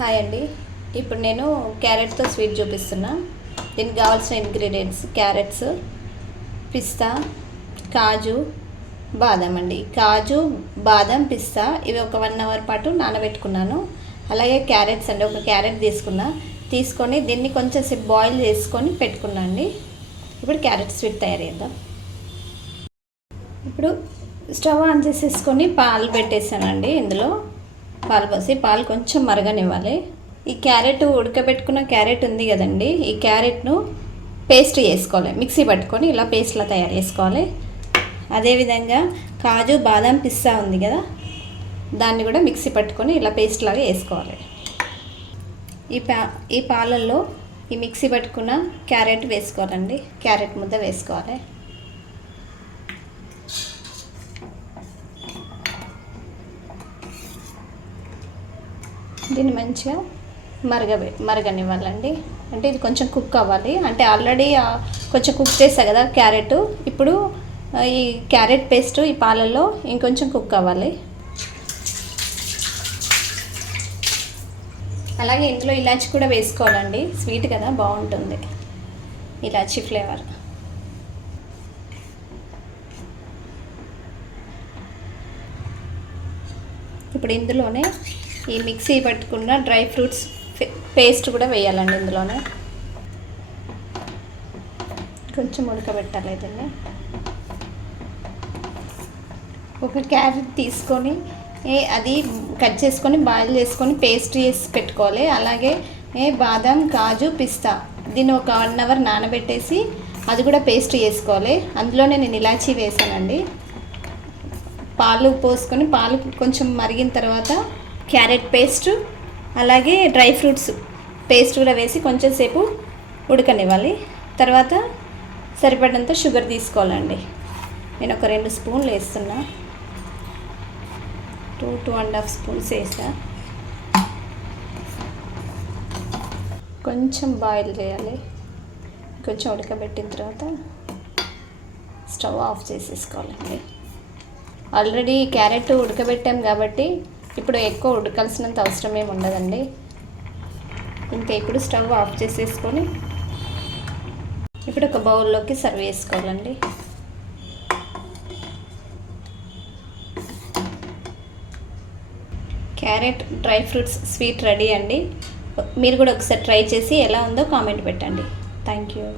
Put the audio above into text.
Hi అండి. ఇప్పుడు నేను క్యారెట్తో స్వీట్ చూపిస్తున్నా. దీనికి కావాల్సిన ఇంగ్రీడియంట్స్ క్యారెట్స్ పిస్తా కాజు బాదం అండి. కాజు బాదం పిస్తా ఇవి ఒక వన్ అవర్ పాటు నానబెట్టుకున్నాను. అలాగే క్యారెట్స్ అండి ఒక క్యారెట్ తీసుకున్నా. తీసుకొని దీన్ని కొంచెం సేపు బాయిల్ చేసుకొని పెట్టుకున్నా అండి. ఇప్పుడు క్యారెట్ స్వీట్ తయారు చేద్దాం ఇప్పుడు స్టవ్ ఆన్ చేసేసుకొని పాలు పెట్టేసానండి ఇందులో. పాలు పోసి పాలు కొంచెం మరగనివ్వాలి. ఈ క్యారెట్ ఉడకబెట్టుకున్న క్యారెట్ ఉంది కదండి ఈ క్యారెట్ను పేస్ట్ చేసుకోవాలి. మిక్సీ పట్టుకొని ఇలా పేస్ట్లా తయారు చేసుకోవాలి. అదేవిధంగా కాజు బాదం పిస్తా ఉంది కదా దాన్ని కూడా మిక్సీ పట్టుకొని ఇలా పేస్ట్ లాగా వేసుకోవాలి ఈ పా ఈ పాలల్లో ఈ మిక్సీ పట్టుకున్న క్యారెట్ వేసుకోవాలండి. క్యారెట్ ముద్ద వేసుకోవాలి. దీన్ని మంచిగా మరగ మరగనివ్వాలండి. అంటే ఇది కొంచెం కుక్ అవ్వాలి. అంటే ఆల్రెడీ కొంచెం కుక్ చేసా కదా క్యారెట్. ఇప్పుడు ఈ క్యారెట్ పేస్ట్ ఈ పాలల్లో ఇంకొంచెం కుక్ అవ్వాలి. అలాగే ఇందులో ఇలాచి కూడా వేసుకోవాలండి. స్వీట్ కదా బాగుంటుంది. ఇలాచి ఫ్లేవర్. ఇప్పుడు ఇందులోనే ఈ మిక్సీ పట్టుకున్న డ్రై ఫ్రూట్స్ పేస్ట్ కూడా వేయాలండి ఇందులోనే. కొంచెం ఉడకబెట్టాలి దీన్ని. ఒక క్యారెట్ తీసుకొని ఏ అది కట్ చేసుకొని బాయిల్ చేసుకొని పేస్ట్ చేసి పెట్టుకోవాలి. అలాగే ఏ బాదం కాజు పిస్తా దీన్ని ఒక వన్ అవర్ నానబెట్టేసి అది కూడా పేస్ట్ చేసుకోవాలి. అందులోనే నేను ఇలాచీ వేసానండి. పాలు పోసుకొని పాలు కొంచెం మరిగిన తర్వాత క్యారెట్ పేస్ట్ అలాగే డ్రై ఫ్రూట్స్ పేస్ట్ కూడా వేసి కొంచెం సేపు ఉడకనివ్వాలి. తర్వాత సరిపడంత షుగర్ తీసుకోవాలండి. నేను ఒక రెండు స్పూన్లు వేస్తున్నా. Two two and half spoons వేసా. కొంచెం బాయిల్ చేయాలి. కొంచెం ఉడకబెట్టిన తర్వాత స్టవ్ ఆఫ్ చేసేసుకోవాలండి. ఆల్రెడీ క్యారెట్ ఉడకబెట్టాం కాబట్టి ఇప్పుడు ఎక్కువ ఉడకాల్సినంత అవసరం ఏమి ఉండదండి. ఇంకా ఇప్పుడు స్టవ్ ఆఫ్ చేసేసుకొని ఇప్పుడు ఒక బౌల్లోకి సర్వ్ చేసుకోవాలండి. Carrot dry fruits sweet ready అండి. మీరు కూడా ఒకసారి ట్రై చేసి ఎలా ఉందో కామెంట్ పెట్టండి. Thank you.